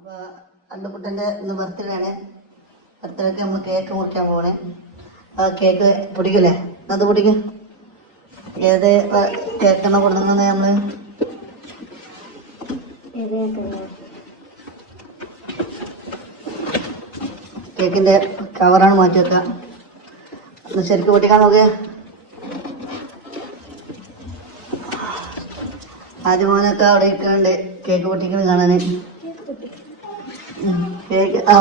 അപ്പോൾ അല്ലുക്കുട്ടൻ്റെ ഇന്ന് ബർത്ത്ഡേ ആണ്. ബർത്ത്ഡേക്ക് നമ്മൾ കേക്ക് മുറിക്കാൻ പോകണേ. ആ കേക്ക് പൊടിക്കില്ലേ, അത് പൊടിക്കും. ഏത് കേക്കാണ് കൊടുക്കുന്നത് നമ്മൾ? കേക്കിൻ്റെ കവറാണ് മാറ്റി വെക്കാം. ഒന്ന് ശരിക്കും പൊട്ടിക്കാൻ നോക്കുക. ആദ്യം മോനൊക്കെ അവിടെ ഇരിക്കുന്നുണ്ട് കേക്ക് പൊട്ടിക്കുന്നത് കാണാൻ. കേക്ക് ഓ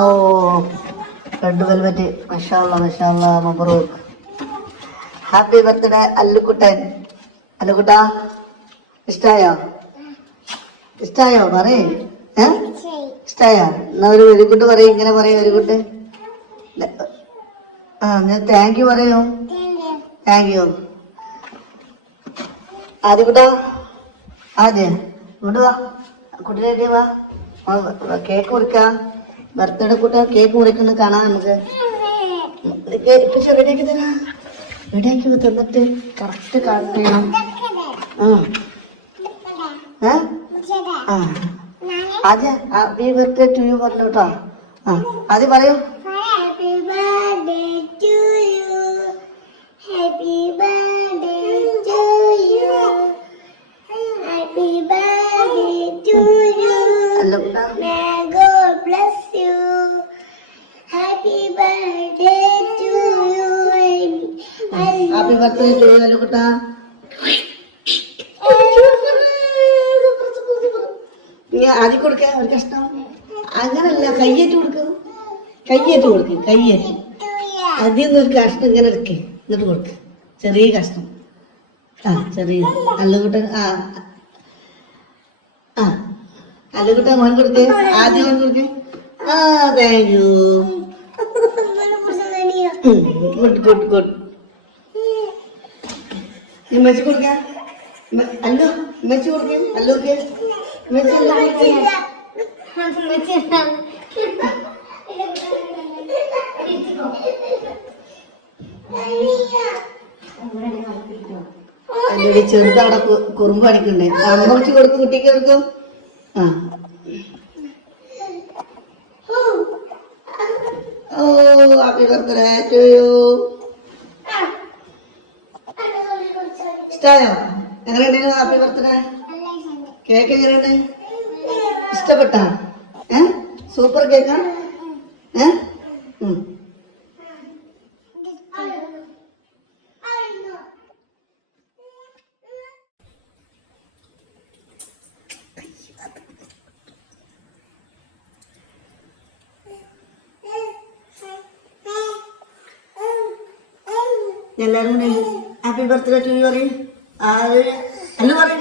റെഡ് വെൽവെറ്റ്. മഷാഅല്ലാ മഷാഅല്ലാ, മബ്രൂക്ക്. Happy birthday Allukuttan. അല്ലുക്കുട്ട ഇഷ്ടായോ? ഇഷ്ടായോ പറയേ? ഇഷ്ടായോ? എന്നാ ഒരു വെരി ഗുഡ് പറയും. ഇങ്ങനെ പറയും വെരി ഗുഡ്. ആ ഞാൻ താങ്ക് യു പറയൂ. Thank you. ആദ്യ കുട്ടാ, ആദ്യ ഇങ്ങോട്ട് വാ, കുട്ടിയുടെ വാ. കേക്ക് മുറിക്കാം. ബർത്ത്ഡേ കുട്ട കേക്ക് മുറിക്കുന്ന കാണാം നമുക്ക്. റെഡിയാക്കി തരാം. റെഡിയാക്കി തന്നിട്ട് കറക്റ്റ് കാണിക്കണം. ആദ്യ ഹാപ്പി ബർത്ത്ഡേ ടു യു പറഞ്ഞു കേട്ടോ. ആ ആദ്യം പറയൂ. Happy birthday to you. Happy birthday to you. Happy birthday to you. May God bless you. Happy birthday to you. Happy birthday to you അല്ലുക്കുട്ട. നീ ആദ്യം കൊടുക്ക ഒരു കഷ്ണം. അങ്ങനല്ല, കയ്യേറ്റ് കൊടുക്കുന്നു. കയ്യേറ്റ് കൊടുക്ക്, കയ്യേറ്റ്. അതിൽ ഒരു കഷ്ണം ഇങ്ങനെ എടുക്ക്, എന്നിട്ട് കൊടുക്ക്. ചെറിയ കഷ്ണം. ആ ചെറിയ അല്ലുക്കുട്ടൻ. ആ ആ അല്ലുക്കുട്ടൻ മോൻ കൊടുക്ക്. ആദ്യം മോൻ കൊടുക്ക്. ആ thank you. Good good good. ഇമ്മച്ചി കൊടുക്ക. അല്ലു ഇമ്മച്ചി കൊടുക്ക്. അല്ലുക്ക് ഇമ്മച്ചി അതിന്റെ ചെറുത് അവിടെ കുറുമ്പ് അടിക്കണ്ടേ. അമ്മച്ചി കൊടുക്കും, കുട്ടിക്ക് കൊടുക്കും. ആ ഓ ഹാപ്പി ബർത്ത്ഡേ ടു യു. ഇഷ്ടായോ? എങ്ങനെയുണ്ടായിരുന്നു ഹാപ്പി ബർത്ത്ഡേ? കേക്ക് എങ്ങനെയുണ്ട്? ഇഷ്ടപ്പെട്ടാ? സൂപ്പർ കേക്കാ? എല്ലാരും കൂടെ ഹാപ്പി ബർത്ത്ഡേ ടു യു പറയും. അല്ലു പറയും.